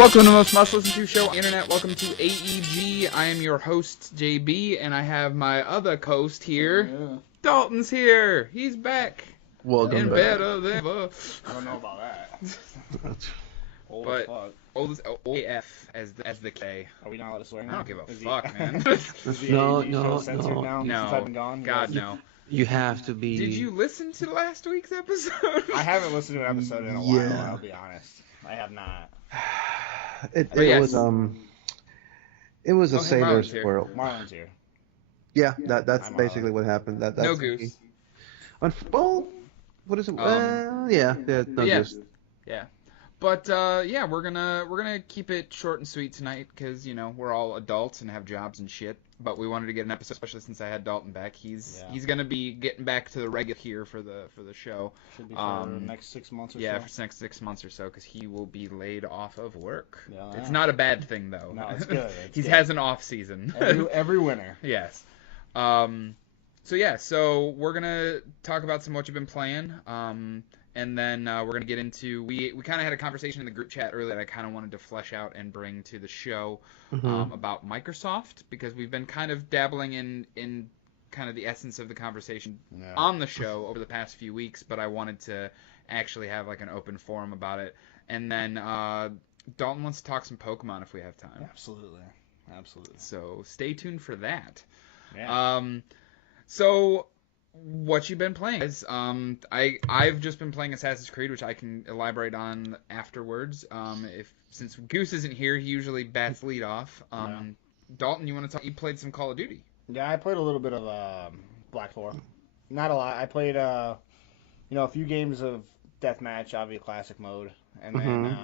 Welcome to the most must-listen to show on the internet. Welcome to AEG. I am your host, JB, and I have my other host here. Yeah. Dalton's here. He's back. Welcome And back. better than ever. I don't know about that. Old But- as fuck. Old AF as the K. Are we not allowed to swear I now? don't give a Is fuck, man. Is the No, AEG no, show censored no. now No. since I've been gone? God, Yes. no. You have to be. Did you listen to last week's episode? I haven't listened to an episode in a while, Yeah. I'll be honest. I have not. It But yes. was It was a Oh, hey, sailor's Marlon's here. world. Marlon's here. Yeah, that's I'm basically what happened. That's No goose. Well, what is it? Yeah, no yeah. goose. Yeah. But yeah, we're gonna keep it short and sweet tonight because we're all adults and have jobs and shit. But we wanted to get an episode, especially since I had Dalton back. He's gonna be getting back to the regular here for the show. Should be for the next 6 months or so. Yeah, for the next 6 months or so, because he will be laid off of work. Yeah. It's not a bad thing though. No, it's good. He has an off season. Every winter. Yes. So we're gonna talk about what you've been playing. And then we're going to get into, we kind of had a conversation in the group chat earlier that I kind of wanted to flesh out and bring to the show about Microsoft, because we've been kind of dabbling in kind of the essence of the conversation on the show over the past few weeks, but I wanted to actually have like an open forum about it. And then Dalton wants to talk some Pokemon if we have time. Absolutely. So stay tuned for that. Yeah. So what you been playing is I've just been playing Assassin's Creed, which I can elaborate on afterwards. Since Goose isn't here, he usually bats lead off. Dalton, you want to talk? You played some Call of Duty. Yeah, I played a little bit of Black 4. Not a lot. I played a few games of Deathmatch, obviously classic mode, and then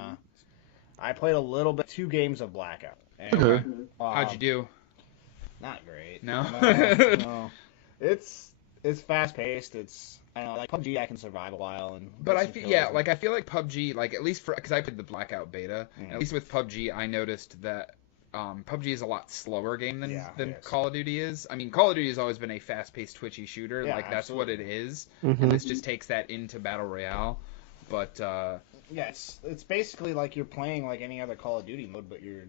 I played a little bit, 2 games of Blackout. And, Okay. How'd you do? Not great. No? No. It's fast paced. It's like PUBG. I can survive a while But I feel I feel like PUBG, like at least because I played the Blackout beta, at least with PUBG, I noticed that PUBG is a lot slower game than Call of Duty is. I mean, Call of Duty has always been a fast-paced, twitchy shooter. Yeah, like that's what it is, Mhm. and this just takes that into Battle Royale. But yes, it's basically like you're playing like any other Call of Duty mode, but you're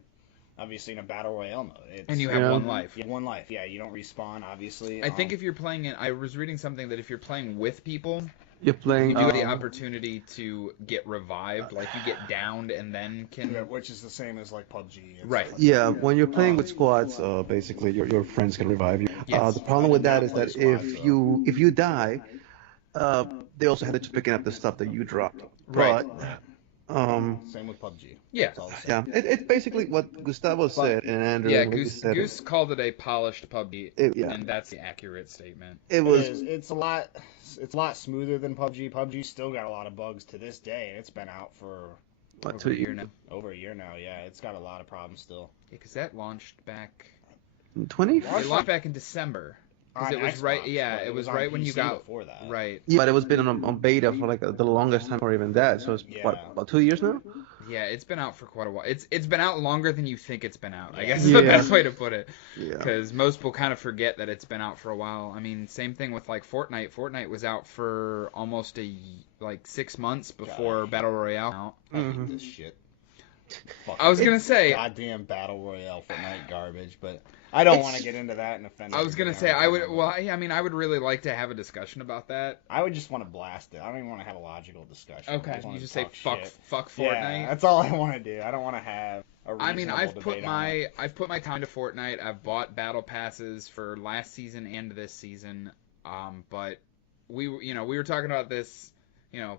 obviously in a Battle Royale mode. And you have one life. You have one life. Yeah, you don't respawn, obviously. I think if you're playing it, I was reading something that if you're playing with people, You're playing. you do have the opportunity to get revived. Like you get downed and then can. which is the same as like PUBG. and Right. stuff like Yeah, when you're playing with squads, basically your friends can revive you. Yes. The problem with that is that if you die, they also have to picking up the stuff that you dropped. Right. But, Same with PUBG. Yeah. It's all the same. yeah, it's basically what Gustavo said, and Andrew. Yeah, what you Goose, said. Goose called it a polished PUBG, Yeah. and that's the accurate statement. It was. It's a lot smoother than PUBG. PUBG still got a lot of bugs to this day, and it's been out for What, Over a year now. over a year now. Yeah, it's got a lot of problems still. Yeah, because that launched back. 20? It launched back in December. 'Cause On it was Xbox, right. Yeah, but it was on right when you PC got before that. right. Yeah, but it was been on beta for like the longest time, or even that. So it's what, about 2 years now? Yeah, it's been out for quite a while. It's been out longer than you think it's been out. I guess Yeah. is the best way to put it. Yeah. Because most people kind of forget that it's been out for a while. I mean, same thing with like Fortnite. Fortnite was out for almost 6 months before Battle Royale out. I hate this shit. I was gonna say. Goddamn Battle Royale Fortnite garbage, but I don't want to get into that and offend. I was gonna say I would. Well, I mean, I would really like to have a discussion about that. I would just want to blast it. I don't even want to have a logical discussion. Okay, wanna you just say talk shit. fuck Yeah, Fortnite. that's all I want to do. I don't want to have a I mean, reasonable debate on it. I've put my time to Fortnite. I've bought battle passes for last season and this season. But we were talking about this,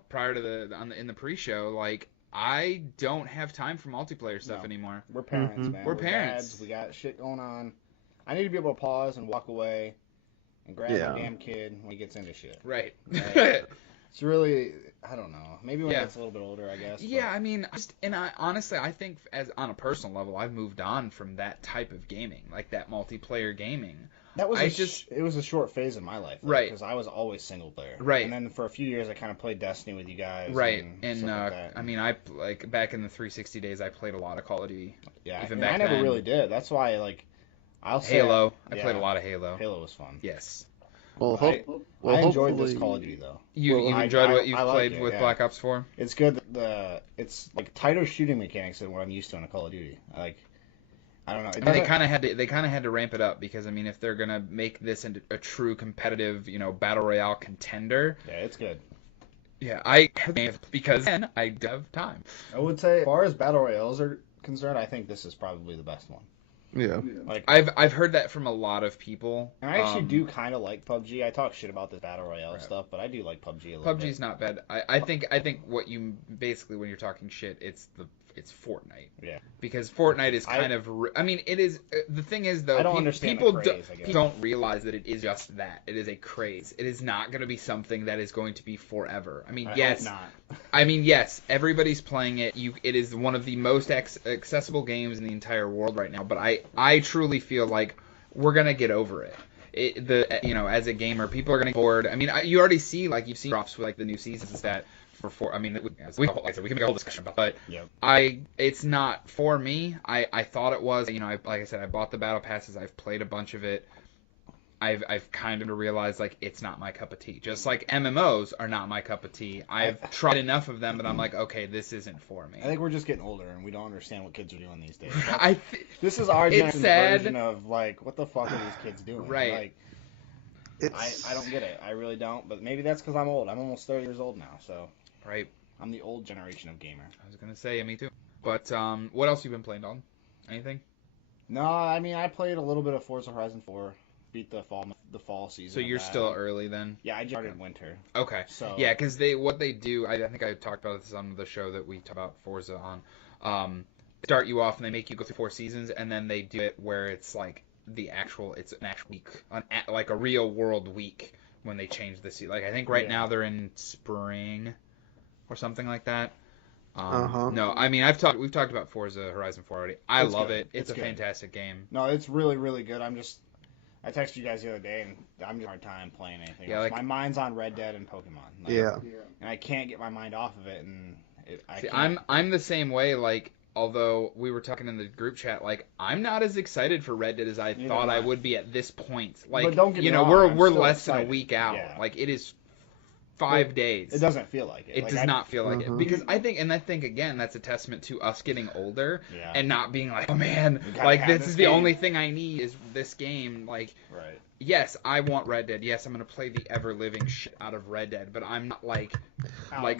prior to in the pre-show. Like, I don't have time for multiplayer stuff anymore. We're parents, man. We're parents. Dads. We got shit going on. I need to be able to pause and walk away and grab my damn kid when he gets into shit. Right. It's really, I don't know. Maybe when he Yeah. gets a little bit older, I guess. Yeah, I mean, honestly, I think as on a personal level, I've moved on from that type of gaming, like that multiplayer gaming. That was it was a short phase in my life, though, Right? Because I was always single player, Right? And then for a few years, I kind of played Destiny with you guys, right? And stuff like that. I mean, I like back in the 360 days, I played a lot of Call of Duty. Yeah, even and back I never then. really did. That's why, like, I'll say Halo. I yeah, played a lot of Halo. Halo was fun. Yes. Well, I enjoyed this hopefully. Call of Duty though. You Well, enjoyed what you I like played it, with yeah. Black Ops 4? It's good. It's like tighter shooting mechanics than what I'm used to in a Call of Duty. I don't know. And they kind of had to ramp it up because I mean if they're gonna make this into a true competitive battle royale contender. Yeah, it's good. Yeah, because then I have time. I would say, as far as battle royales are concerned, I think this is probably the best one. Yeah. Like I've heard that from a lot of people. and I actually do kind of like PUBG. I talk shit about this battle royale stuff, but I do like PUBG a little bit. PUBG's not bad. I think what you basically when you're talking shit, it's Fortnite. Yeah. Because Fortnite is kind of I mean it is the thing is though I don't understand people the craze, I guess. don't realize that it is just that. It is a craze. It is not going to be something that is going to be forever. I mean, I yes. hope not. I mean, yes, everybody's playing it. It is one of the most accessible games in the entire world right now, but I truly feel like we're going to get over it. As a gamer, people are going to get bored. I mean, you already see you've seen drops with the new seasons that I mean, we can make a whole discussion about that. But Yep. It's not for me. I thought it was. Like I said, I bought the battle passes. I've played a bunch of it. I've kind of realized it's not my cup of tea. Just like MMOs are not my cup of tea. I've tried enough of them, but I'm like, okay, this isn't for me. I think we're just getting older and we don't understand what kids are doing these days. This is our generation's sad. version of what the fuck are these kids doing? Right. I don't get it. I really don't. But maybe that's because I'm old. I'm almost 30 years old now, so. Right. I'm the old generation of gamer. I was gonna say, me too. But what else you been playing, Dalton? Anything? No, I mean I played a little bit of Forza Horizon 4. Beat the fall season. So you're still early then? Yeah, I just started winter. Okay. So yeah, because what they do, I think I talked about this on the show that we talked about Forza on. Start you off and they make you go through 4 seasons, and then they do it where it's it's an actual week, like a real world week when they change the season. I think now they're in spring. Or something like that. No, I mean we've talked about Forza Horizon 4 already. I love it. It's a fantastic game. No, it's really really good. I texted you guys the other day and I'm just hard time playing anything else. My mind's on Red Dead and Pokemon. And I can't get my mind off of it and I'm the same way. Although we were talking in the group chat, I'm not as excited for Red Dead as I thought I would be at this point. But don't get me wrong, we're less excited. than a week out. Yeah. It is 5 days. It doesn't feel like it. It does not feel like it. Because I think again that's a testament to us getting older and not being oh man, this is the only thing I need is this game. Right. Yes, I want Red Dead. Yes, I'm gonna play the ever living shit out of Red Dead, but I'm not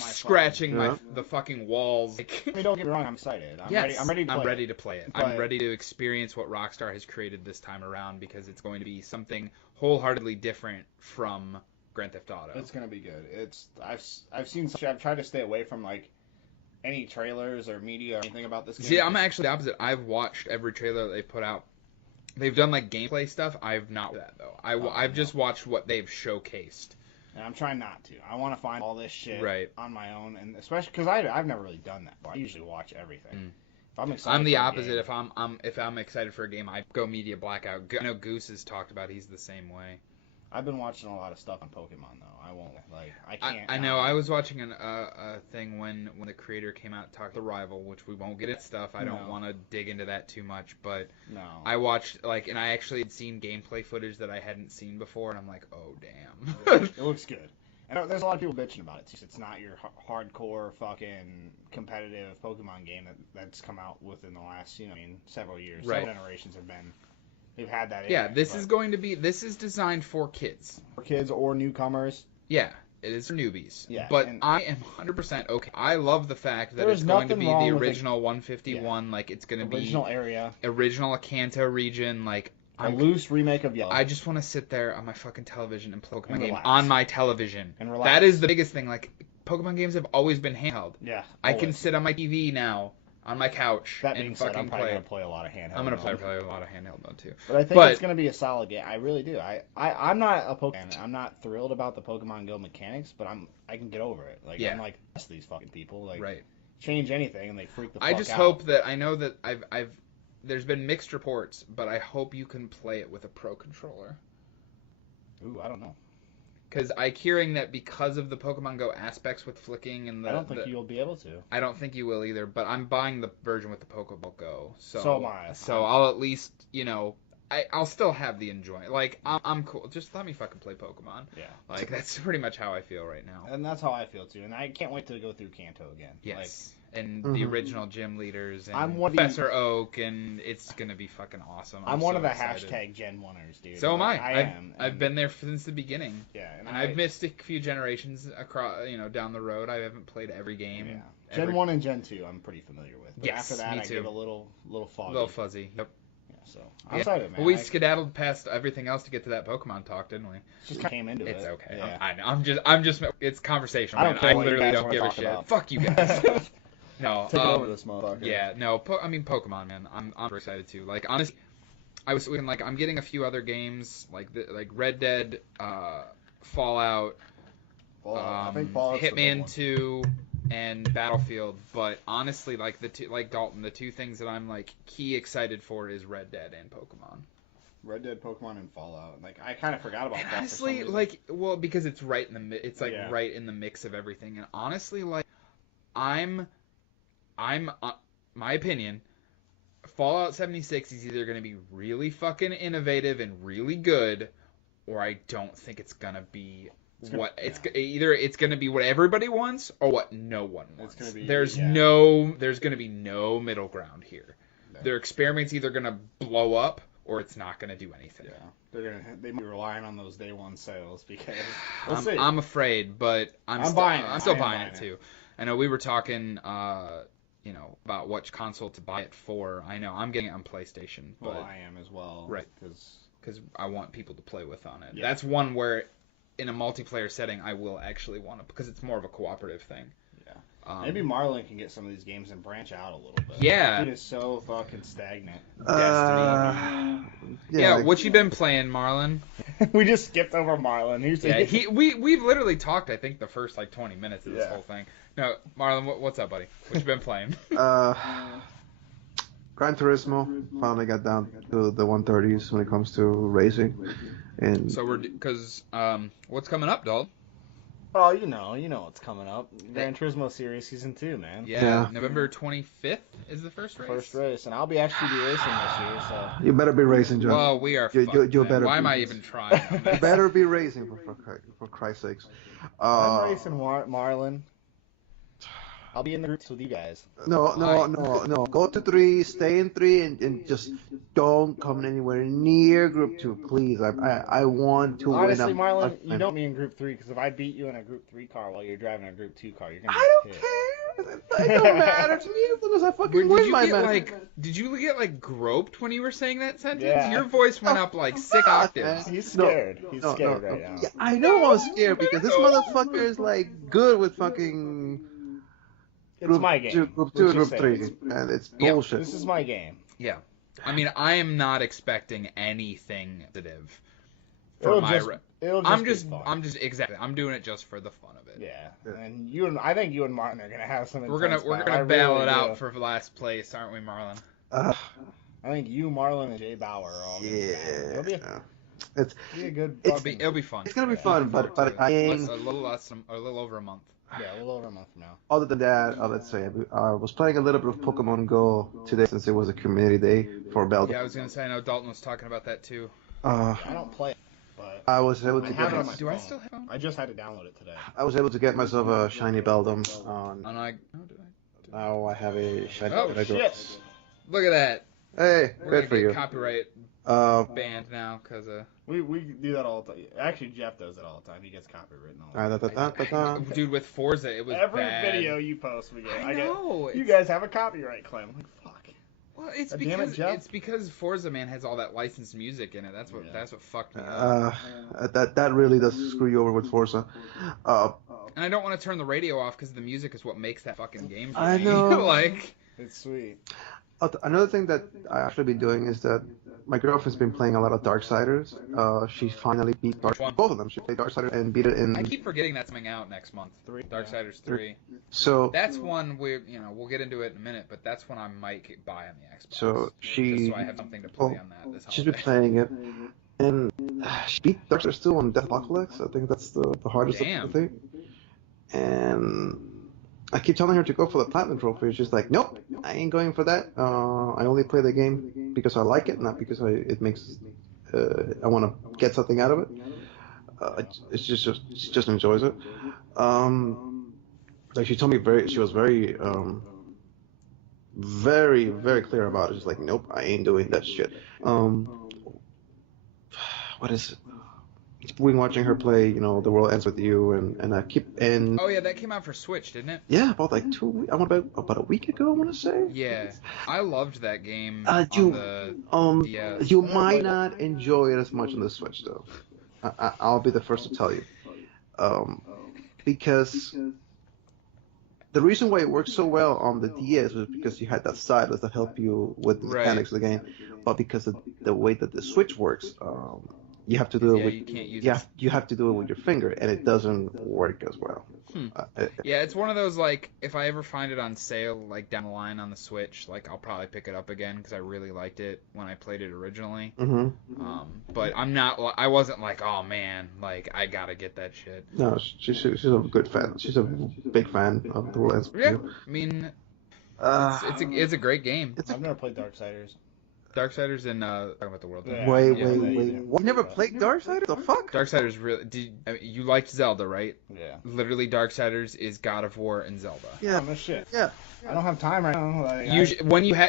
scratching the fucking walls. I mean, don't get me wrong, I'm excited. I'm ready to play it. I'm ready to experience what Rockstar has created this time around because it's going to be something wholeheartedly different from Grand Theft Auto. It's gonna be good. I've tried to stay away from any trailers or media or anything about this game. See, I'm actually the opposite. I've watched every trailer that they put out. They've done gameplay stuff. I've not that though. I've just watched what they've showcased. And I'm trying not to. I want to find all this shit on my own, and especially because I've never really done that. But I usually watch everything. If I'm excited. I'm the opposite. If I'm excited for a game, I go media blackout. I know Goose has talked about he's the same way. I've been watching a lot of stuff on Pokemon though. I won't I can't. I know. I was watching a thing when the creator came out to talk the rival, which we won't get into stuff. I don't want to dig into that too much, but I watched and I actually had seen gameplay footage that I hadn't seen before, and I'm like, oh damn. It looks good. And there's a lot of people bitching about it. It's not your hardcore fucking competitive Pokemon game that's come out within the last several years. Right. Several generations have been. They've had that. This is designed for kids. For kids or newcomers. Yeah, it is for newbies. Yeah, but I am 100% okay. I love the fact that it's going to be the original 151. It's going to be original area, original Kanto region. A loose remake of Yellow. I just want to sit there on my fucking television and play Pokemon game relax. on my television. And relax. That is the biggest thing. Pokemon games have always been handheld. Yeah. I can sit on my TV now. On my couch and said, fucking I'm probably going to play a lot of handheld. I'm going to play probably a lot of handheld mode too. But I think it's going to be a solid game. I really do. I'm not a Pokemon. I'm not thrilled about the Pokemon Go mechanics, but I can get over it. I'm like, that's these fucking people. Change anything and they freak the fuck out. I just hope that I know that I've there's been mixed reports, but I hope you can play it with a Pro controller. Ooh, I don't know. Because I'm hearing that because of the Pokemon Go aspects with flicking and I don't think you'll be able to. I don't think you will either, but I'm buying the version with the Pokeball Go. So am I. So I'll at least, I'll still have the enjoyment. Like, I'm cool. Just let me fucking play Pokemon. Yeah. Like, that's pretty much how I feel right now. And that's how I feel too. And I can't wait to go through Kanto again. Yes. And the original gym leaders and I'm Professor Oak, and it's gonna be fucking awesome. I'm one so of the excited. hashtag Gen 1ers, dude. So am I. I am. I've been there since the beginning. Yeah. And I've missed a few generations across, down the road. I haven't played every game. Yeah. Gen 1 and Gen 2, I'm pretty familiar with. But Yes, after that, me I too. get a little foggy. A little fuzzy. Yep. Yeah, so I'm excited, man. Well, we skedaddled past everything else to get to that Pokemon talk, didn't we? Just came into it. It's okay. Yeah. I know. I'm just. It's conversational. I don't care I what you literally guys don't wanna give a talk shit. about. Fuck you guys. No. Take over this motherfucker. Yeah. No. Pokemon, man. I'm excited too. Like, honestly, I was looking, like, I'm getting a few other games like Red Dead, Fallout, I think Fallout's the big Hitman one. 2, and Battlefield. But honestly, like Dalton, the two things that I'm like key excited for is Red Dead and Pokemon. Red Dead, Pokemon, and Fallout. Like, I kind of forgot about that. Honestly, for some reason. like, well, because it's right in the right in the mix of everything. And honestly, like, I'm my opinion, Fallout 76 is either going to be really fucking innovative and really good, or I don't think it's going to be either it's going to be what everybody wants or what no one wants. It's gonna be, there's going to be no middle ground here. No. Their experiment's either going to blow up or it's not going to do anything. Yeah, They might be relying on those day one sales because we'll see. I'm afraid, but I'm still buying it. I'm still I am buying buying it it. too. I know we were talking, about which console to buy it for. I know I'm getting it on PlayStation, but Well, I am as well. Right. Because I want people to play with on it. Yeah. That's one where, in a multiplayer setting, I will actually want to, because it's more of a cooperative thing. yeah. Maybe Marlon can get some of these games and branch out a little bit. Yeah. Dude is so fucking stagnant. Yeah, what you been playing, Marlon? We just skipped over Marlon. We've literally talked, I think, the first 20 minutes of this whole thing. No, Marlon, what's up, buddy? What you been playing? Gran Turismo finally got down to the 130s when it comes to racing, and So because what's coming up, Dalton? Oh, you know what's coming up. Gran Turismo Series Season 2, man. Yeah, November 25th is the first race. First race, and I'll be actually racing this year, so. you better be racing, Joe. Well, we are You fucked, man. better Why am be. I even trying? You better be racing for Christ's sakes. I'm racing Marlon. I'll be in the groups with you guys. No. Go to 3, stay in 3, and just don't come anywhere near Group 2, please. I want to Honestly, win. Marlon, you don't mean in Group 3, because if I beat you in a Group 3 car while you're driving a Group 2 car, you're going to I get don't hit. care. It don't matter to me as long as I fucking win my match. Did you get groped when you were saying that sentence? Yeah. Your voice went up 6 octaves. He's scared. He's scared right now. Yeah, I know I'm scared because this motherfucker is good with fucking It's my game. Group 2, Let's Group just say 3, and it's bullshit. This is my game. Yeah. I mean, I am not expecting anything positive for It'll my. just be fun. I'm doing it just for the fun of it. Yeah, and I think you and Martin are gonna have some. We're gonna battle it out for last place, aren't we, Marlon? I think you, Marlon, and Jay Bauer are all. It'll be a good. It'll be fun. It's gonna be fun, but I ain't. A little less, a little over a month. Yeah, a little over a month from now. Other than that, let's say I was playing a little bit of Pokemon Go today since it was a community day for Belgium. Yeah, I was gonna say I know Dalton was talking about that too. I don't play it, but I was able to have it on my Do phone. I still have? I just had to download it today. I was able to get myself a shiny Beldum. Now I have a shiny. Oh, Shit. Look at that. Hey, We're good gonna for get you. copyright Uh, banned now because We do that all the time. Actually, Jeff does it all the time. He gets copywritten all the time. dude, with Forza it was Every bad. video you post, we get. I know. You guys have a copyright claim. I'm like, fuck. Well, it's God damn it, because Jeff. Forza man has all that licensed music in it. That's what fucked me up. that really does screw you over with Forza. And I don't want to turn the radio off because the music is what makes that fucking game for I me. know. It's sweet. Another thing that I actually been doing is that my girlfriend's been playing a lot of Darksiders. She finally beat both of them. She played Darksiders and beat it in. I keep forgetting that's coming out next month. Darksiders 3. So that's one we'll get into it in a minute, but that's one I might buy on the Xbox. So just so I have something to play on that. She's been playing it, and she beat Darksiders 2 on Death Apocalypse. I think that's the hardest of the thing. And I keep telling her to go for the platinum trophy. She's like, nope, I ain't going for that. I only play the game because I like it, not because it makes I want to get something out of it. It's just she just enjoys it. Like she told me she was very clear about it. She's like, nope, I ain't doing that shit. What is it? Been watching her play, The World Ends With You, and I keep and Oh yeah, that came out for Switch, didn't it? yeah, about like 2 weeks. I want about a week ago, I want to say. Yeah, I loved that game You on the DS. you might not enjoy it as much on the Switch though. I'll be the first to tell you, because the reason why it works so well on the DS was because you had that stylus that helped you with the mechanics of the game, but because of the way that the Switch works, you have to do it with you can't use you have to do it with your finger, and it doesn't work as well. Yeah, it's one of those, like, if I ever find it on sale, like, down the line on the Switch, like, I'll probably pick it up again, because I really liked it when I played it originally. But I wasn't like, oh, man, like, I gotta get that shit. No, she's a good fan. She's a big fan of The World Ends With You. I mean, it's a great game. I've never played Darksiders. Darksiders and talking about the world. Yeah. Wait. What? You never played Darksiders? The fuck? Darksiders really. You liked Zelda, right? Yeah. Literally, Darksiders is God of War and Zelda. Yeah. Oh, no shit. Yeah. I don't have time right now. Like,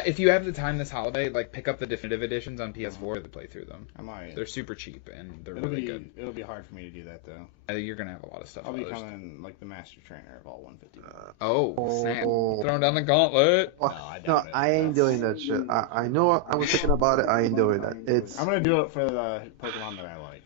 if you have the time this holiday, like pick up the definitive editions on PS4 to play through them. I might. They're super cheap and they're really good. It'll be hard for me to do that though. I think you're gonna have a lot of stuff. I'll be becoming like the master trainer of all 150. Snap! Throwing down the gauntlet. No, I ain't doing that shit. I know I was thinking about it. I ain't doing that. I'm gonna do it for the Pokemon that I like.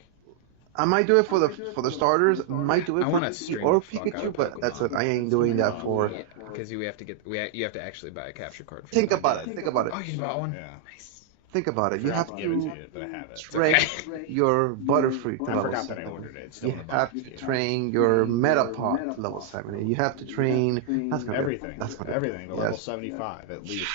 I might do it for the starters. Might do it I for wanna Eevee stream or the fuck out Pikachu, of but that's it. Pokemon. I ain't doing that for. Because you have to actually buy a capture card. Think about it. Oh, you bought one. Yeah. Nice. Think about it. You have give it to to you, but I have it. train your Butterfree to I level forgot that I 7. ordered it. It's still You in the have box. to train your Metapod to level 7. You have to train. That's gonna Everything. That's gonna Everything. To Yes. level 75 at least.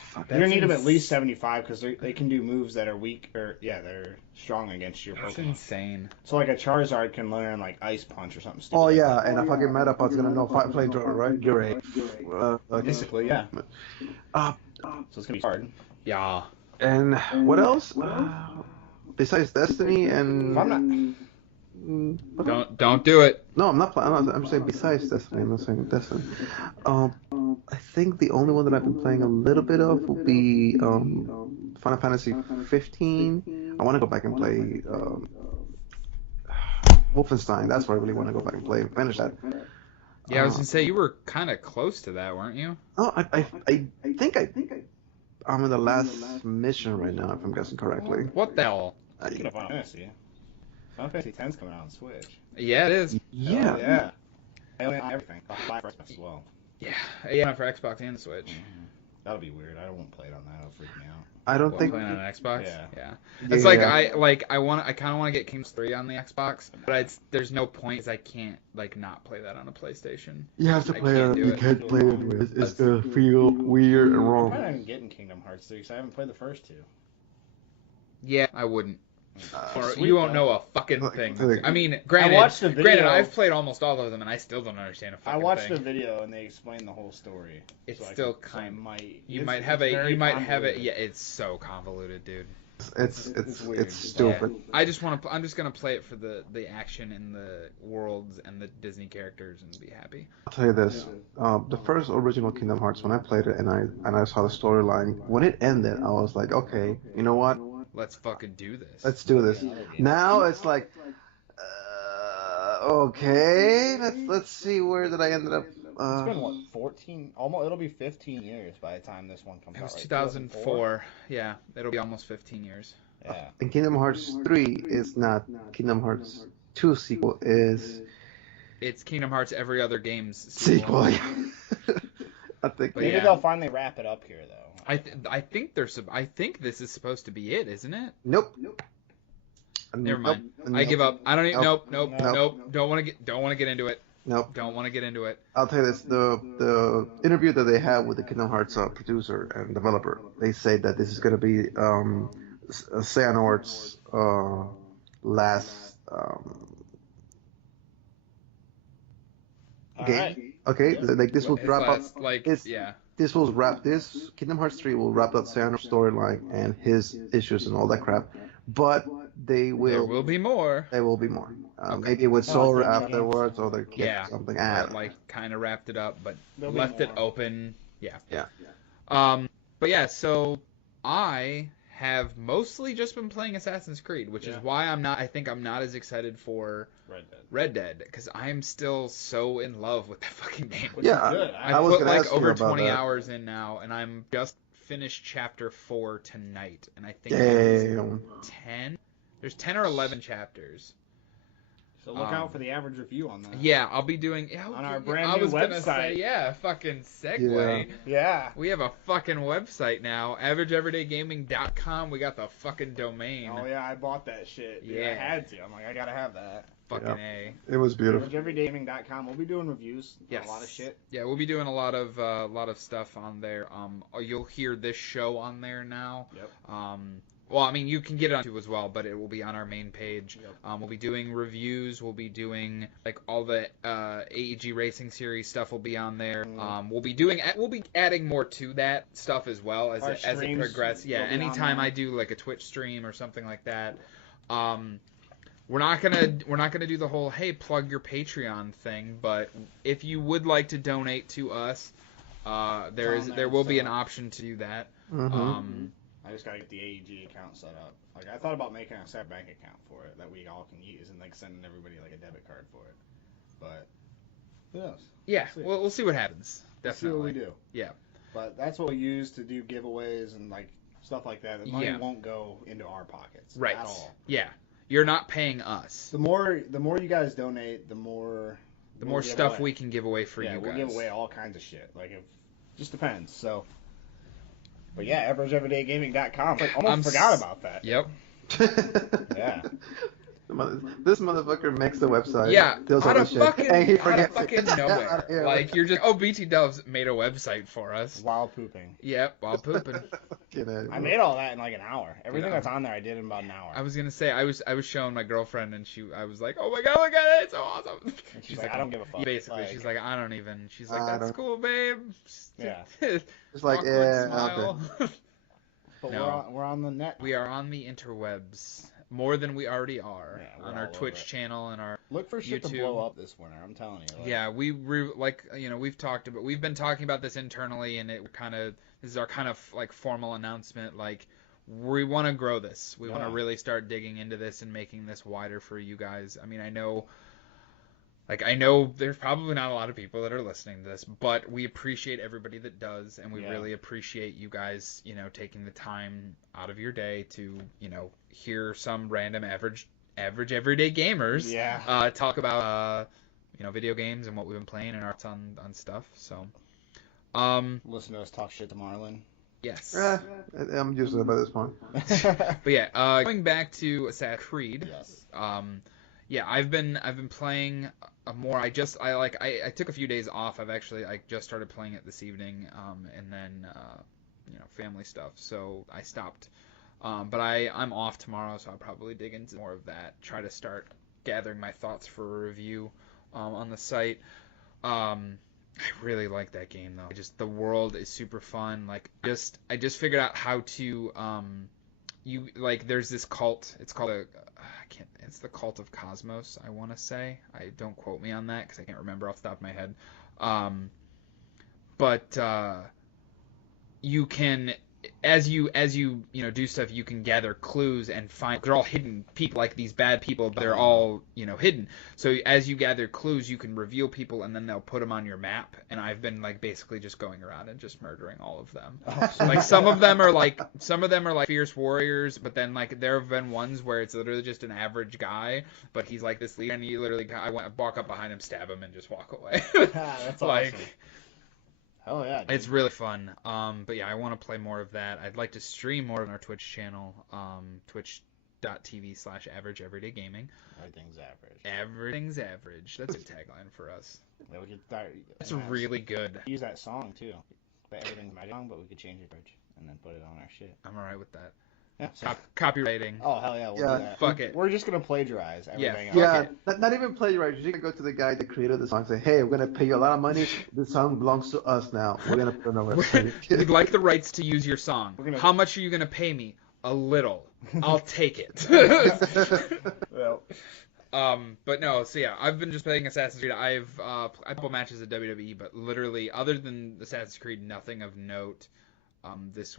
Fuck, You're gonna need them at least 75 because they can do moves that are weak or they're strong against your That's Pokemon. insane. So like a Charizard can learn like Ice Punch or something stupid. Oh like yeah, that. and a fucking Metapod's gonna know Flamethrower, right? You're right. Basically, yeah. Uh, So it's gonna be hard. Yeah. and what else? Besides Destiny and. If I'm not. Don't do it. No, I'm saying besides Destiny. I'm not saying Destiny. I think the only one that I've been playing a little bit of will be Final Fantasy 15. I want to go back and play Wolfenstein. That's what I really want to go back and play and finish that. Yeah, I was gonna say you were kind of close to that, weren't you? Oh, I think I'm in the last mission right now, if I'm guessing correctly. What the hell? Speaking of Final Fantasy. Final Fantasy 10's coming out on Switch. Yeah, it is. Yeah. Oh, yeah. I own everything. I'll buy it for Xbox as well. Yeah, for Xbox and the Switch. That'll be weird. I won't play it on that. It'll freak me out. I don't think. Playing on an Xbox. Yeah. It's Yeah. I kind of want to get Kingdoms 3 on the Xbox, but there's no point because I can't not play that on a PlayStation. You have to I play can't it. do You it. can't play it with. It's gonna feel weird and I'm wrong. planning on getting Kingdom Hearts 3 because I haven't played the first two. Yeah, I wouldn't. Or Sweet, you won't though. know a fucking thing. Like- I mean, granted, watched the video. granted, I've played almost all of them, and I still don't understand a I fucking watched thing. the video and they explained the whole story. It's So I still could- so I kind. might. You it's- might have it's it. very You might have it. convoluted. Yeah, it's so convoluted, dude. It's weird. stupid. Yeah. I just want to. I'm just gonna play it for the action and the worlds and the Disney characters and be happy. I'll tell you this: the first original Kingdom Hearts, when I played it and I saw the storyline, when it ended, I was like, okay, you know what? Let's fucking do this. Let's do this. Now it's like, okay, let's see where did I end up. It's been what 14? Almost. It'll be 15 years by the time this one comes It out. was right? 2004. Yeah, it'll be almost 15 years. Yeah. And Kingdom Hearts 3 is not Kingdom Hearts 2 sequel, is It's Kingdom Hearts every other game's sequel. I think. But Maybe yeah. they'll finally wrap it up here, though. I think I think this is supposed to be it, isn't it? Nope. Never mind. Nope. I give up. I don't even. Nope. Nope. Nope. Don't want to get into it. Nope. Don't want to get into it. I'll tell you this: the interview that they had with the Kingdom Hearts producer and developer, they say that this is going to be Xehanort's last game. Alright. Okay, like this will His drop last, up. like It's- yeah. this Kingdom Hearts 3 will wrap up Xehanor's storyline and his issues and all that crap, but There will be more. There will be more. Okay. Maybe with I like Sora that afterwards, or they get something. I Or don't know. like kind of wrapped it up, but There'll be left it more. open. Yeah. Yeah. But yeah, so I have mostly just been playing Assassin's Creed, which is why I think I'm not as excited for Red Dead, because I'm still so in love with that fucking game. Yeah, Good. I I was put gonna like ask you over about 20 that. hours in now, and I'm just finished chapter 4 tonight, and I think there's Damn. 10. There's 10 or 11 chapters. So look out for the average review on that. Yeah, I'll be doing On our brand I new was gonna website. say, fucking segue. Yeah. We have a fucking website now, averageeverydaygaming.com. We got the fucking domain. Oh yeah, I bought that shit. Dude. Yeah. I had to. I'm like, I gotta have that. Fucking A. It was beautiful. AverageEverydaygaming.com. We'll be doing reviews. Yes. A lot of shit. Yeah, we'll be doing a lot of stuff on there. You'll hear this show on there now. Yep. Well, I mean, you can get it on too as well, but it will be on our main page. Yep. We'll be doing reviews. We'll be doing like all the AEG Racing Series stuff will be on there. We'll be adding more to that stuff as well as Our it streams progresses. Yeah, will be on anytime there. I do like a Twitch stream or something like that. We're not gonna do the whole hey plug your Patreon thing, but if you would like to donate to us, there will be an option to do that. I just gotta get the AEG account set up. Like I thought about making a set bank account for it that we all can use and like sending everybody like a debit card for it. But who knows? Yeah, see. we'll see what happens. Let's see Definitely. what we do. Yeah. But that's what we use to do giveaways and like stuff like that. The money Yeah. won't go into our pockets Right. at all. Yeah. You're not paying us. The more you guys donate, the more stuff we can give away for you guys. we'll give away all kinds of shit. Like it just depends. So, but yeah, averageeverydaygaming.com. I almost forgot about that. Yep. Yeah. This motherfucker makes the website. Yeah. Does all Out of this shit, fucking, and he out of forgets fucking it. nowhere. Yeah. Like you're just BT Dubs made a website for us. While pooping. Yep. While pooping. Get out of I here. made all that in like an hour. Everything Yeah. that's on there I did in about an hour. I was gonna say I was showing my girlfriend and I was like, oh my god, look at it, it's so awesome. And she's like, I don't give a fuck. Basically, Like, she's like, I don't even. She's like, I that's don't- cool, babe. Yeah. It's like, Awkward yeah, smile. But No. we're on the net. We are on the interwebs more than we already are Yeah, we're on our all Twitch over it. channel and our Look for shit to YouTube. blow up this winter. I'm telling you. Like, yeah. We've been talking about this internally, and this is our kind of like formal announcement. Like we want to grow this. We want to Yeah. really start digging into this and making this wider for you guys. I mean, I know there's probably not a lot of people that are listening to this, but we appreciate everybody that does, and we Yeah. really appreciate you guys, taking the time out of your day to, hear some random average everyday gamers Yeah. talk about video games and what we've been playing and arts on stuff. So Listen to us talk shit to Marlon. yes. I'm used to it by this point. But yeah, going back to Assassin's Creed. Yes. Yeah, I've been playing more. I took a few days off. I just started playing it this evening, and then family stuff. So I stopped. But I'm off tomorrow, so I'll probably dig into more of that. Try to start gathering my thoughts for a review on the site. I really like that game though. The world is super fun. Like I just figured out how to there's this cult. It's called it's the Cult of Cosmos, I want to say. Don't quote me on that because I can't remember off the top of my head. But you can, as you do stuff, you can gather clues and find. They're all hidden people, like these bad people, but they're all hidden. So as you gather clues, you can reveal people, and then they'll put them on your map. And I've been basically just going around and just murdering all of them. Some of them are like fierce warriors, but then there have been ones where it's literally just an average guy, but he's like this leader, and I walk up behind him, stab him, and just walk away. That's awesome. Hell yeah. Dude. It's really fun. But yeah, I want to play more of that. I'd like to stream more on our Twitch channel, twitch.tv/averageeverydaygaming. Everything's average. Everything's average. That's a tagline for us. Yeah, we could start. That's really good. Use that song too. But everything's my song, but we could change it, and then put it on our shit. I'm alright with that. Yeah. So, Copywriting. oh hell yeah, we'll Yeah. do that. Fuck it. We're just gonna plagiarize everything. Yeah, else. Yeah, Okay. not even plagiarize. You're gonna go to the guy that created the song and say, "Hey, we're gonna pay you a lot of money. This song belongs to us now. We're gonna put it on our website." We'd like the rights to use your song. We're gonna- How much are you gonna pay me? A little. I'll take it. Well, But no, so yeah, I've been just playing Assassin's Creed. I've a couple matches at WWE, but literally, other than Assassin's Creed, nothing of note. This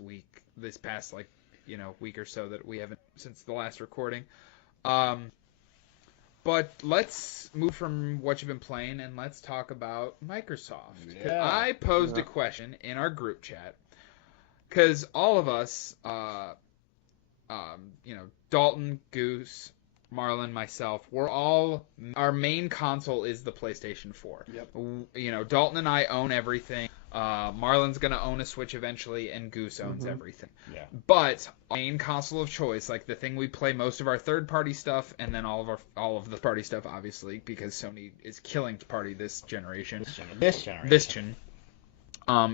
past week or so that we haven't since the last recording. But let's move from what you've been playing and let's talk about Microsoft. 'Cause Yeah. I posed a question in our group chat because all of us, Dalton, Goose, Marlon, myself, our main console is the PlayStation 4. Yep. Dalton and I own everything. Marlon's gonna own a Switch eventually, and Goose owns everything. Yeah. But our main console of choice, like the thing we play most of our third-party stuff, and then all of the party stuff, obviously, because Sony is killing party this generation. This generation. This gen,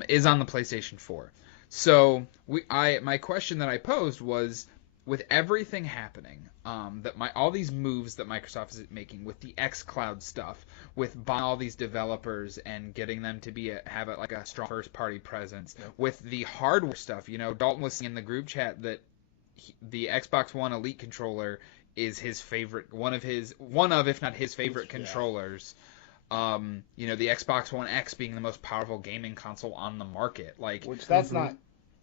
is on the PlayStation 4. So my question that I posed was, with everything happening, all these moves that Microsoft is making with the xCloud stuff, with buying all these developers and getting them to have a strong first-party presence, with the hardware stuff. Dalton was saying in the group chat that the Xbox One Elite controller is his favorite, one of if not his favorite controllers. The Xbox One X being the most powerful gaming console on the market, Which that's not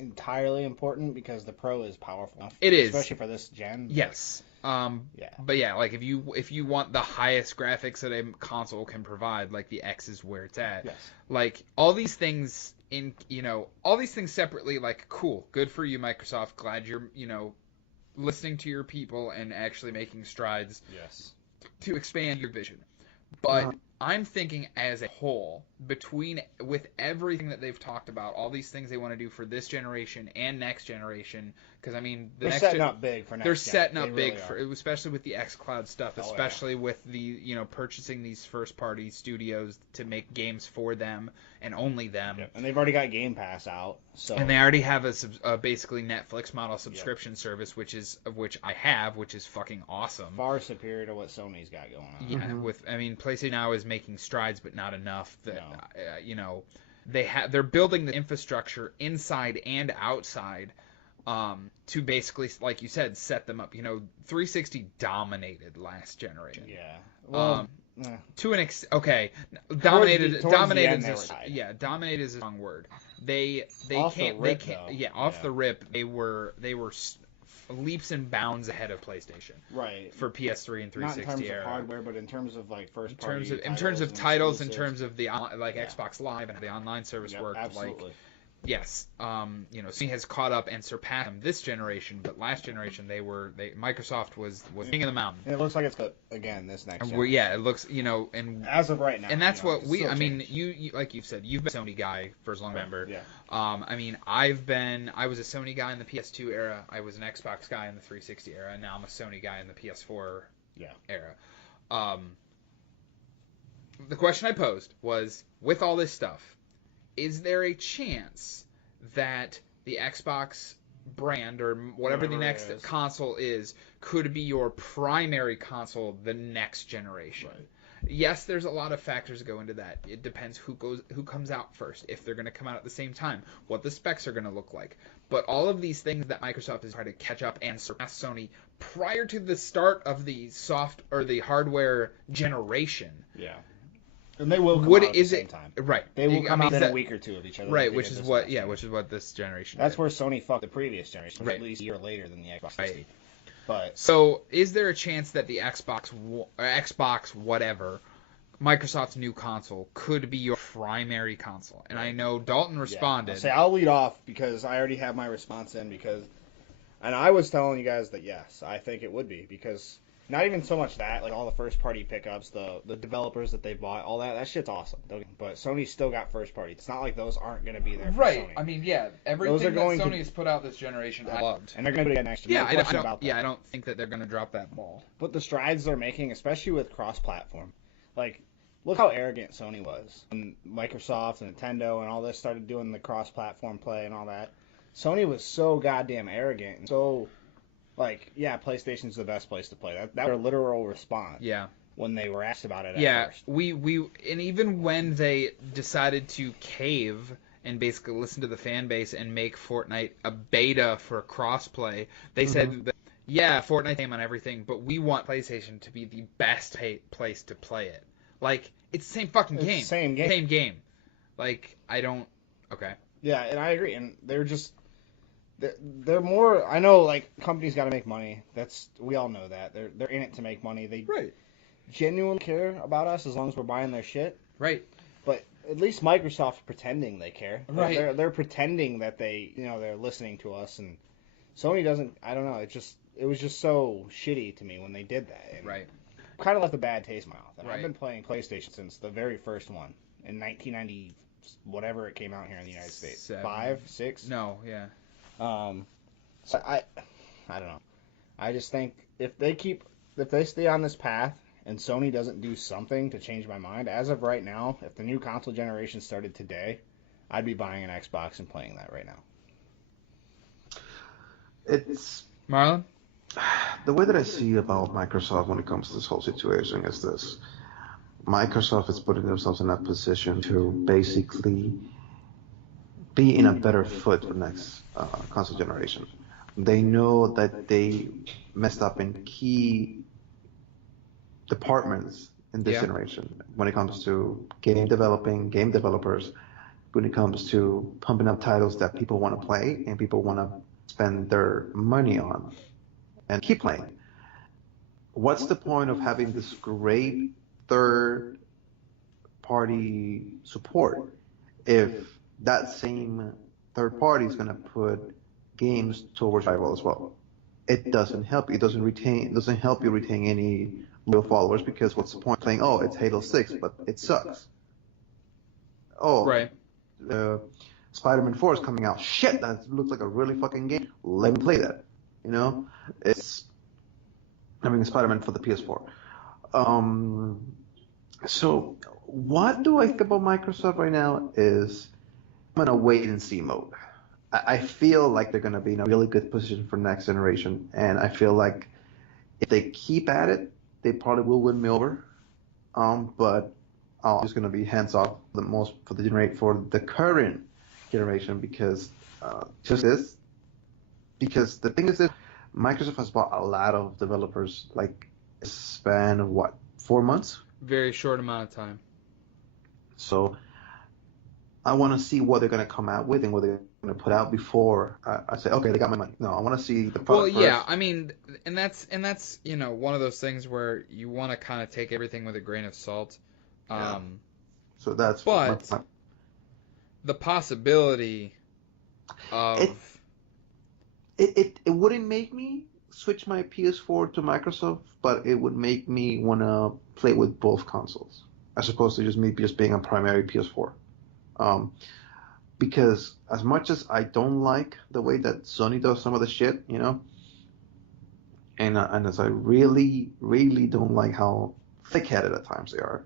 entirely important because the Pro is powerful enough. It is, especially for this gen. Yes. But yeah, if you want the highest graphics that a console can provide, the X is where it's at. Yes. All these things separately, cool, good for you, Microsoft. Glad you're listening to your people and actually making strides. Yes. To expand your vision. But I'm thinking as a whole, with everything that they've talked about, all these things they want to do for this generation and next generation, because they're setting up big for next. They're setting up really big especially with the xCloud stuff, especially with the purchasing these first party studios to make games for them and only them. Yep. And they've already got Game Pass out, so and they already have a basically Netflix model subscription service, which I have, which is fucking awesome. Far superior to what Sony's got going on. Yeah, PlayStation now is making strides, but not enough. They're building the infrastructure inside and outside to basically, like you said, set them up. 360 dominated last generation. Yeah. Well, to an okay, dominated. Dominated is a strong word. They off can't. The rip, they can't. though. Yeah, off the rip, they were leaps and bounds ahead of PlayStation. Right. For PS3 and 360 Not in terms era. of hardware, but in terms of first party. In terms of titles, in terms of the Xbox Live and the online service work. Absolutely. Yes. Sony has caught up and surpassed them this generation, but last generation Microsoft was king of the mountain. And it looks like it's good again this next. Yeah, it looks and as of right now. And that's what you like you've said, you've been a Sony guy for as long as I remember. Yeah. I was a Sony guy in the PS2 era. I was an Xbox guy in the 360 era, and now I'm a Sony guy in the PS4 era. The question I posed was, with all this stuff, is there a chance that the Xbox brand or whatever the next console could be your primary console the next generation? Right. Yes, there's a lot of factors that go into that. It depends who comes out first, if they're going to come out at the same time, what the specs are going to look like. But all of these things that Microsoft is trying to catch up and surpass Sony prior to the start of the the hardware generation. Yeah. And they will come out at the same time. Right. They will come out in a week or two of each other. Right, which is what this generation That's where Sony fucked the previous generation, at least a year later than the Xbox 360. Right. But so, is there a chance that the Xbox whatever, Microsoft's new console, could be your primary console? And I know Dalton responded. I'll lead off because I already have my response in and I was telling you guys that yes, I think it would be because not even so much that, all the first party pickups, the developers that they bought, all that shit's awesome. But Sony's still got first party. It's not like those aren't going to be there for Sony. Everything that Sony has put out this generation, I loved. And they're going to do it next year. I don't think that they're going to drop that ball. But the strides they're making, especially with cross-platform, look how arrogant Sony was when Microsoft and Nintendo and all this started doing the cross-platform play and all that. Sony was so goddamn arrogant and so Like, yeah, PlayStation's the best place to play. That was their literal response. Yeah. When they were asked about it Yeah, at first. and even when they decided to cave and basically listen to the fan base and make Fortnite a beta for crossplay, they said that, yeah, Fortnite's game on everything, but we want PlayStation to be the best place to play it. Like, it's the same fucking game. It's the same game. Same game. Like, I don't... Okay. Yeah, and I agree. And they're just... They're more... I know, like, companies got to make money. We all know that. They're in it to make money. They genuinely care about us as long as we're buying their shit. Right. But at least Microsoft's pretending they care. Right. They're pretending that they're listening to us, and Sony doesn't. I don't know. It was just so shitty to me when they did that. And Right. Kind of left a bad taste in my mouth. And Right. I've been playing PlayStation since the very first one in 1990, whatever it came out here in the United States. 5, 6. No. Yeah. So I don't know. I just think if they stay on this path and Sony doesn't do something to change my mind, as of right now, if the new console generation started today, I'd be buying an Xbox and playing that right now. It's Marlon? the way that I see about Microsoft when it comes to this whole situation is this. Microsoft is putting themselves in that position to basically be in a better foot for next console generation. They know that they messed up in key departments in this generation when it comes to game developers, when it comes to pumping up titles that people want to play and people want to spend their money on and keep playing. What's the point of having this great third party support if that same third party is going to put games towards rival as well? It doesn't help. It doesn't help you retain any loyal followers, because what's the point of playing? Oh, it's Halo 6, but it sucks. Oh, right. Spider-Man 4 is coming out. Shit, that looks like a really fucking game. Let me play that. You know, Spider-Man for the PS4. So what do I think about Microsoft right now is I'm in a wait and see mode. I feel like they're going to be in a really good position for next generation, and I feel like if they keep at it, they probably will win me over. But I'm just going to be hands off for the current generation because because the thing is that Microsoft has bought a lot of developers, like a span of 4 months? Very short amount of time. So I want to see what they're going to come out with and what they're going to put out before I say, okay, they got my money. No, I want to see the product yeah, first. I mean, and that's one of those things where you want to kind of take everything with a grain of salt. So that's but the possibility of it wouldn't make me switch my PS4 to Microsoft, but it would make me want to play with both consoles as opposed to just being a primary PS4. Because as much as I don't like the way that Sony does some of the shit, and as I really, really don't like how thick-headed at times they are,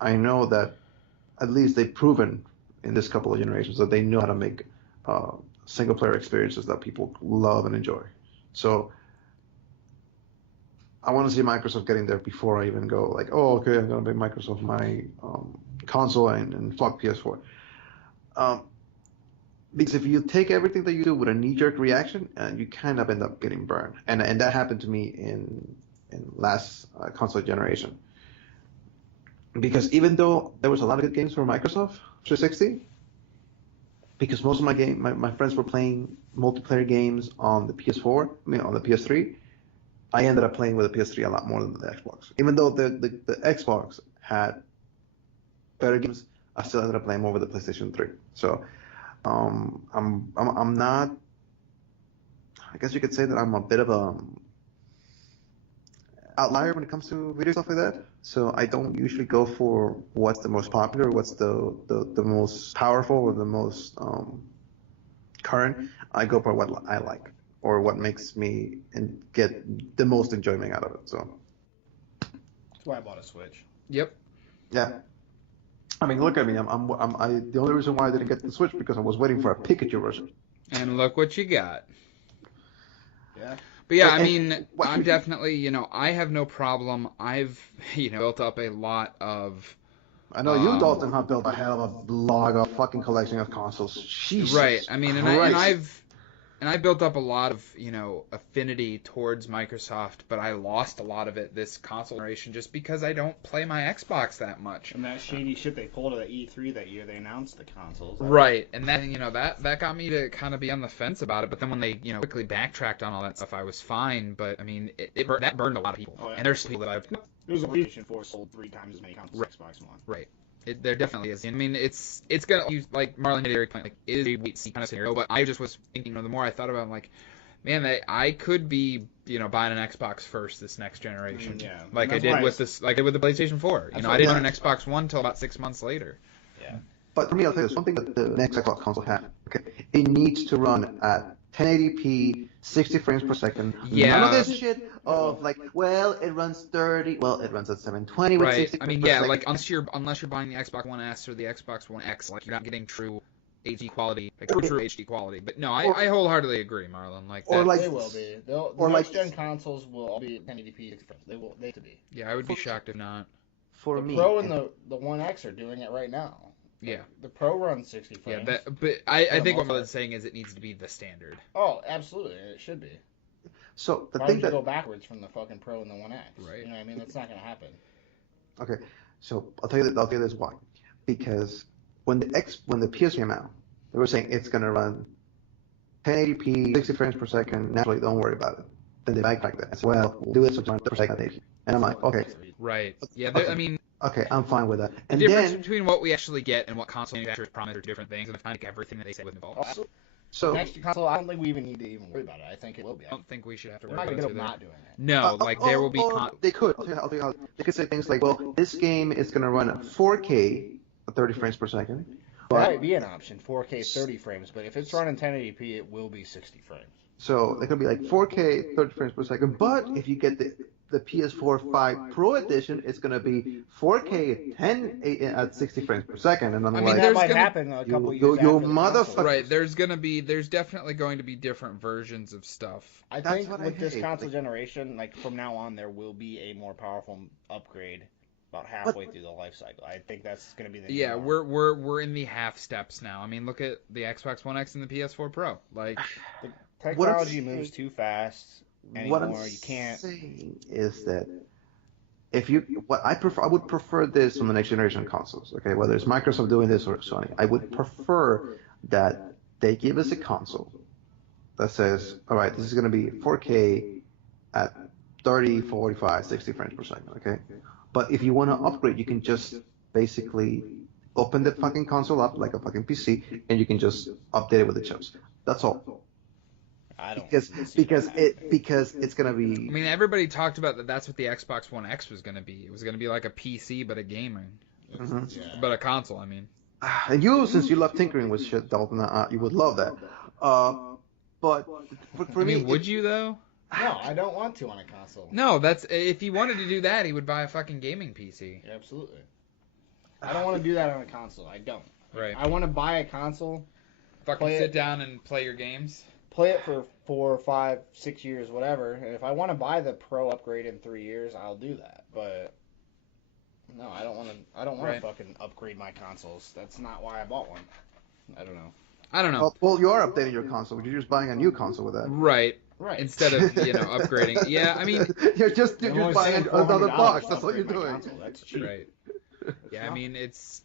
I know that at least they've proven in this couple of generations that they know how to make single-player experiences that people love and enjoy. So I want to see Microsoft getting there before I even go like, oh, okay, I'm going to make Microsoft my console and fuck PS4. Because if you take everything that you do with a knee-jerk reaction, you kind of end up getting burned. And that happened to me in last console generation. Because even though there was a lot of good games for Microsoft 360, because most of my friends were playing multiplayer games on the PS4, on the PS3, I ended up playing with the PS3 a lot more than the Xbox. Even though the Xbox had better games, I still ended up playing more with the PlayStation 3. So I'm not. I guess you could say that I'm a bit of a outlier when it comes to video stuff like that. So I don't usually go for what's the most popular, what's the most powerful, or the most current. I go for what I like or what makes me get the most enjoyment out of it. So that's why I bought a Switch. Yep. Yeah. I mean, look at me. The only reason why I didn't get the Switch because I was waiting for a Pikachu version. And look what you got. Yeah. But yeah, I mean, I'm definitely, I have no problem. I've, built up a lot of. I know you, Dalton, have built a hell of a log of fucking collection of consoles. Jesus Right. I mean, Christ. and I built up a lot of, affinity towards Microsoft, but I lost a lot of it this console generation just because I don't play my Xbox that much. And that shady shit they pulled at E3 that year, they announced the consoles. Right. And then, that got me to kind of be on the fence about it. But then when they, quickly backtracked on all that stuff, I was fine. But, I mean, that burned a lot of people. Oh, yeah. And there's people that I've... There's a PlayStation 4 sold 3 times as many consoles as Xbox One. Right. There definitely is. I mean, it's gonna use, like Marlon had a point, like it is a wait see kind of scenario. But I just was thinking, the more I thought about it, I'm like, man, I could be, buying an Xbox first this next generation. Yeah. Like I did with this, like I did with the PlayStation 4. I didn't own an Xbox One until about 6 months later. Yeah. But for me, I'll tell you, something that the next Xbox console has, okay, it needs to run at 1080p, 60 frames per second. Yeah. None of this shit of like, well, it runs 30, well, it runs at 720 with Right. 60 I mean, frames per yeah, second. like unless you're buying the Xbox One S or the Xbox One X, like you're not getting true HD quality, like true HD quality. But no, I wholeheartedly agree, Marlon. Like Or that, like- They will be. The or like- next gen consoles will all be 1080p. They will. They to be. yeah, I would be shocked if not. For The me, Pro and the One X are doing it right now. Yeah. The Pro runs 60 frames. Yeah, but I think what most Marlon's saying is it needs to be the standard. Oh, absolutely. It should be. so the Why thing would you that go backwards from the fucking Pro and the One X? Right. You know what I mean? That's not going to happen. Okay, so I'll tell you this why. Because when the PS came out, they were saying it's gonna run 1080p, 60 frames per second. Naturally, don't worry about it. Then they backtracked that. I said, well, we'll do it so per second, and I'm like, okay, Right. Yeah. Okay. I mean, okay, I'm fine with that. the And difference then, between what we actually get and what console manufacturers promise are two different things, and I think everything that they say was involved. Also, so next gen console, I don't think we even need to even worry about it. I think it will be. I don't think we should have to They're worry not about going to it get them either. not doing it. No, like there will be. They could. I'll tell you how. They could say things like, well, this game is gonna run at 4K at 30 frames per second. That But, might be an option, 4K 30 frames, but if it's running 1080p, it will be 60 frames. so they could be like 4K 30 frames per second. But if you get the PS4 5 Pro edition, it's gonna be 4K 10 at 60 frames per second. And I'm I mean, like, that there's might gonna- happen a couple you years after the motherfucker. console. Right. There's definitely going to be different versions of stuff. I That's think what I with this hate. console Like- generation, like from now on, there will be a more powerful upgrade about halfway through the life cycle. I think that's going to be the new Yeah, norm. we're in the half steps now. I mean, look at the Xbox One X and the PS4 Pro. Like, Technology moves too fast what anymore. I'm You can't. saying is that I would prefer this on the next generation consoles. Okay, whether it's Microsoft doing this or Sony, I would prefer that they give us a console that says, all right, this is going to be 4K at 30, 45, 60 frames per second. Okay, but if you want to upgrade, you can just basically open the fucking console up like a fucking PC, and you can just update it with the chips. That's all. I don't. Because it's gonna I be mean, everybody talked about that. That's what the Xbox One X was going to be. It was going to be like a PC, but a gaming, Yeah. but a console. I mean, and you, since you love tinkering with shit, Dalton, you would love that. But for I mean, me, would you though? No, I don't want to on a console. No, that's if he wanted to do that, he would buy a fucking gaming PC. Yeah, absolutely. I don't want to do that on a console. I don't. Right. I want to buy a console, Fucking play sit it- down and play your games. play it for 4, 5, 6 years, whatever. And if I want to buy the Pro upgrade in 3 years, I'll do that. But no, I don't want to. I don't want Right. to fucking upgrade my consoles. That's not why I bought one. I don't know. I don't know. well, you are updating your console, but you're just buying a new console with that. Right. Right. Instead of upgrading. Yeah, I mean, you're just I'm only buying saying another $400 box. to That's what you're upgrade my doing. console. That's cheap. right. Yeah, I not. mean it's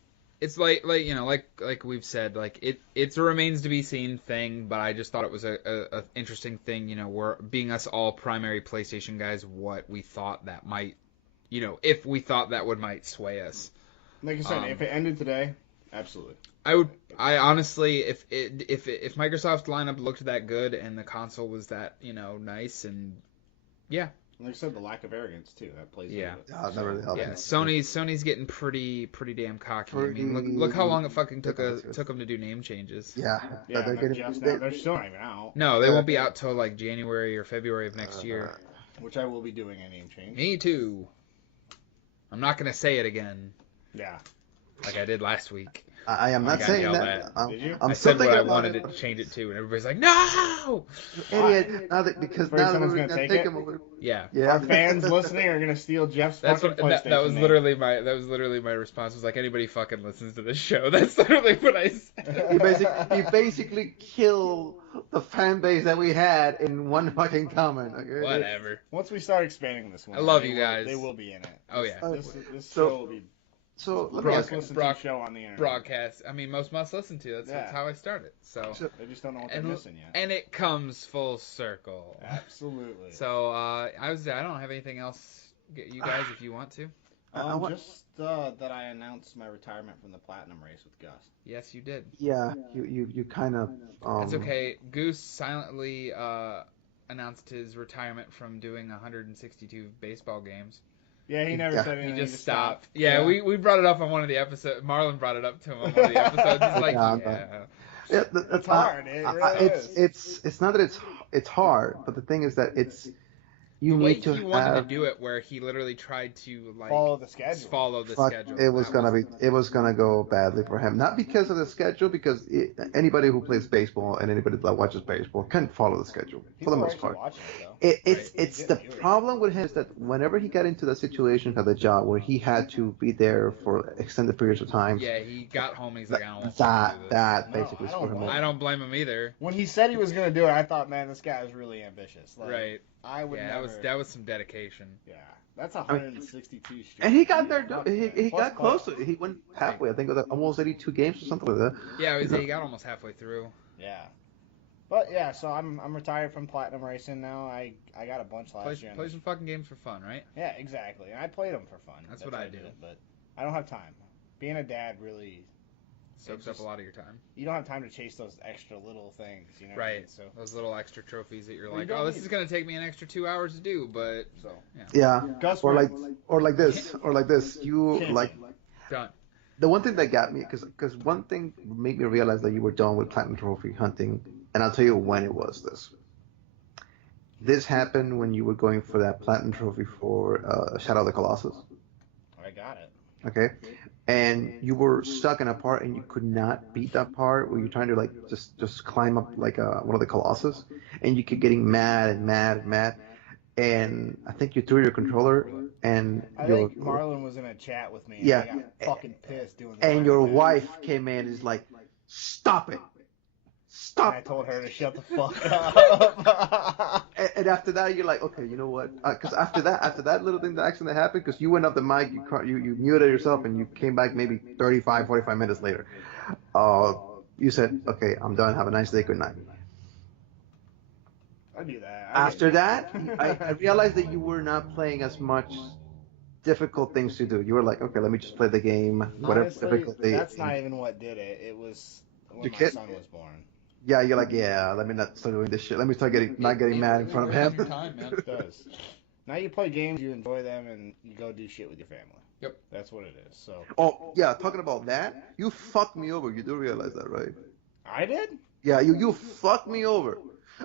like we've said, like it remains to be seen thing, but I just thought it was a interesting thing, we're being us all primary PlayStation guys, what we thought that might, if we thought that might sway us. Like I said, if it ended today, absolutely. I honestly, if Microsoft's lineup looked that good and the console was that, nice and yeah. Like I said, the lack of arrogance too. That plays. Yeah. into it. Yeah, that really helps. Yeah, Sony's getting pretty damn cocky. I mean, look how long it fucking took them to do name changes. Yeah, Yeah, they're they're, getting- just they- now, they're still not even out. No, they won't be out till like January or February of next year. Which I will be doing a name change. Me too. I'm not gonna say it again Yeah. like I did last week. I am I not got saying yelled that. at. Did you? I'm I still said what thinking I about wanted it. to change it to, and everybody's like, no! You Why? idiot! Because Afraid now someone's we're gonna take take it? him away. Yeah. Yeah. Our fans listening are gonna steal Jeff's That's fucking what PlayStation that was name. literally my response was like, anybody fucking listens to this show. That's literally what I said. You basically kill the fan base that we had in one fucking comment. Okay? Whatever. Once we start expanding this one, I love you guys. They will be in it. Oh, yeah. This So- show will be So let me Brock ask you. listen to show on the internet. Broadcast. I mean, most must listen to. That's Yeah. how I started. So They just don't know what they're and missing yet. and it comes full circle. Absolutely. So I don't have anything else. You guys, if you want to. Just that I announced my retirement from the Platinum race with Gus. Yes, you did. Yeah, you kind of. It's okay. Goose silently announced his retirement from doing 162 baseball games. Yeah, he never Yeah. said He anything. just stopped. Yeah, we brought it up on one of the episodes. Marlon brought it up to him on one of the episodes. He's like, Yeah, It's hard. It really is. It's not that it's hard, but the thing is that you the way need to he wanted have. to do it, where he literally tried to like Follow the schedule. Follow the Fuck, schedule. it was gonna go badly for him. Not because of the schedule, because anybody who plays baseball and anybody that watches baseball can follow the schedule for the most part. Watching it, though. It's the problem with him is that whenever he got into the situation of the job where he had to be there for extended periods of time, Yeah, he got home and he's like, I don't want to do this. that No, basically I don't screwed him blame over. I don't blame him either. When he said he was gonna do it, I thought, man, this guy is really ambitious. Like, Right. I would Yeah, never. that was some dedication. Yeah, that's 162 streets. And he got there. Fuck, He man. Plus got close. plus. He went halfway. I think it was like almost 82 games or something like that. Yeah, he got almost halfway through. Yeah. But yeah, so I'm retired from Platinum Racing now. I got a bunch last year. Play some fucking games for fun, right? Yeah, exactly. And I played them for fun. That's what I why do. did it, but I don't have time. Being a dad really, Soaks up a lot of your time. you don't have time to chase those extra little things, you know. what I mean? Right. So Those little extra trophies that you're Well, you like, don't oh, this need is gonna take me an extra 2 hours to do, but Yeah. Gus Or went- like this. You Can't like done. the one thing that got me because one thing made me realize that you were done with platinum trophy hunting, and I'll tell you when it was. This happened when you were going for that platinum trophy for Shadow of the Colossus. I got it. Okay, and you were stuck in a part and you could not beat that part where you're trying to like just climb up like one of the Colossus, and you keep getting mad and mad and mad, and I think you threw your controller and I think Marlon was in a chat with me. And Yeah. I got fucking pissed doing that. and your wife came in and is like, stop it, And stop. I told her to shut the fuck up. And after that, you're like, okay, you know what? Because after that little thing, the accident that happened, because you went off the mic, you muted yourself, and you came back maybe 35, 45 minutes later. You said, okay, I'm done. Have a nice day. Good night. I do that. After that, I realized that you were not playing as much difficult things to do. You were like, okay, let me just play the game, whatever Honestly, difficulty. that's not even what did it. It was when Your my kid? son was born. Yeah, you're like, yeah, let me not start doing this shit. Let me start not getting mad in front of him. Time, man. It does. Now you play games, you enjoy them, and you go do shit with your family. Yep. That's what it is. So Oh, yeah, talking about that, you fucked me over. You do realize that, right? I did. Yeah, you fucked me over.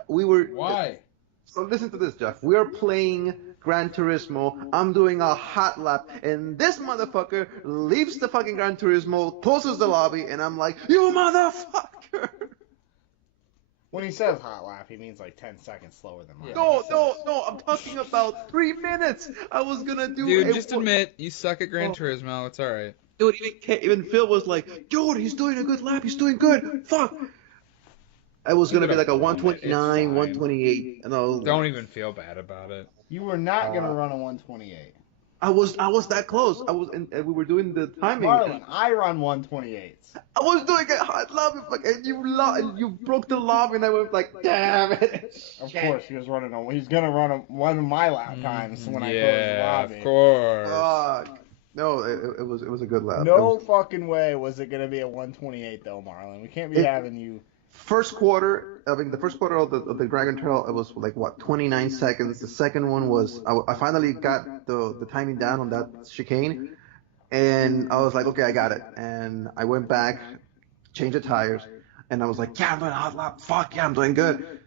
We were. Why? So listen to this, Jeff. We are playing Gran Turismo. I'm doing a hot lap, and this motherfucker leaves the fucking Gran Turismo, closes the lobby, and I'm like, you motherfucker! When he says hot lap, he means like 10 seconds slower than mine. No, I'm talking about 3 minutes. I was gonna do. Dude, just admit you suck at Gran Turismo. It's all right. Dude, even Phil was like, dude, he's doing a good lap. He's doing good. Fuck. I was gonna be like a 129, 128, and I was. Don't even feel bad about it. You were not gonna run a 128. I was that close. We were doing the timing. Marlon, I run 128s. I was doing a hot lap, and you broke the lobby, and I was like, damn it. Of course, he's gonna run one of my lap times when I close the Yeah, lobby. of course. Fuck. No, it was a good lap. No fucking way was it gonna be a 128 though, Marlon. We can't be having you. First quarter, the first quarter of the Dragon Trail, it was like what 29 seconds. The second one was I finally got the timing down on that chicane, and I was like, okay, I got it. And I went back, changed the tires, and I was like, yeah, I'm doing a hot lap. Fuck yeah, I'm doing good.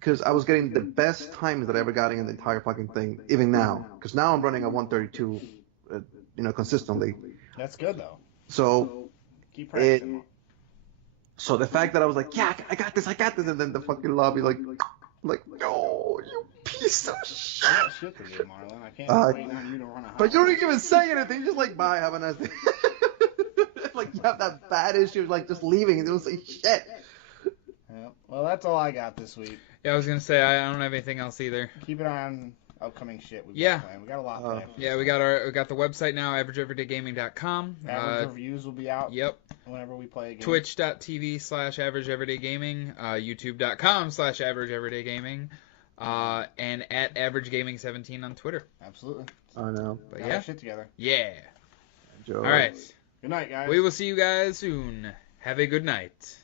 Because I was getting the best times that I ever got in the entire fucking thing, even now. Because now I'm running a 132, consistently. That's good though. So Keep practicing. So the fact that I was like, yeah, I got this, and then the fucking lobby like, no, you piece of shit. I got shit to do, Marlon. I can't be waiting on you to run a house. But you don't even say anything. You're just like, bye, have a nice day. Like you have that bad issue, like just leaving and don't say shit. Yeah. Well, that's all I got this week. Yeah, I was gonna say I don't have anything else either. Keep an eye on upcoming shit we've Yeah. got planned. We got a lot planned. Yeah, we got the website now, averageeverydaygaming.com. Average reviews will be out. Yep. Whenever we play a game. Twitch.tv/averageeverydaygaming, youtube.com/averageeverydaygaming, and at averagegaming17 on Twitter. Absolutely. I know. But Got yeah. our shit together. Yeah. Enjoy. All right. Good night, guys. We will see you guys soon. Have a good night.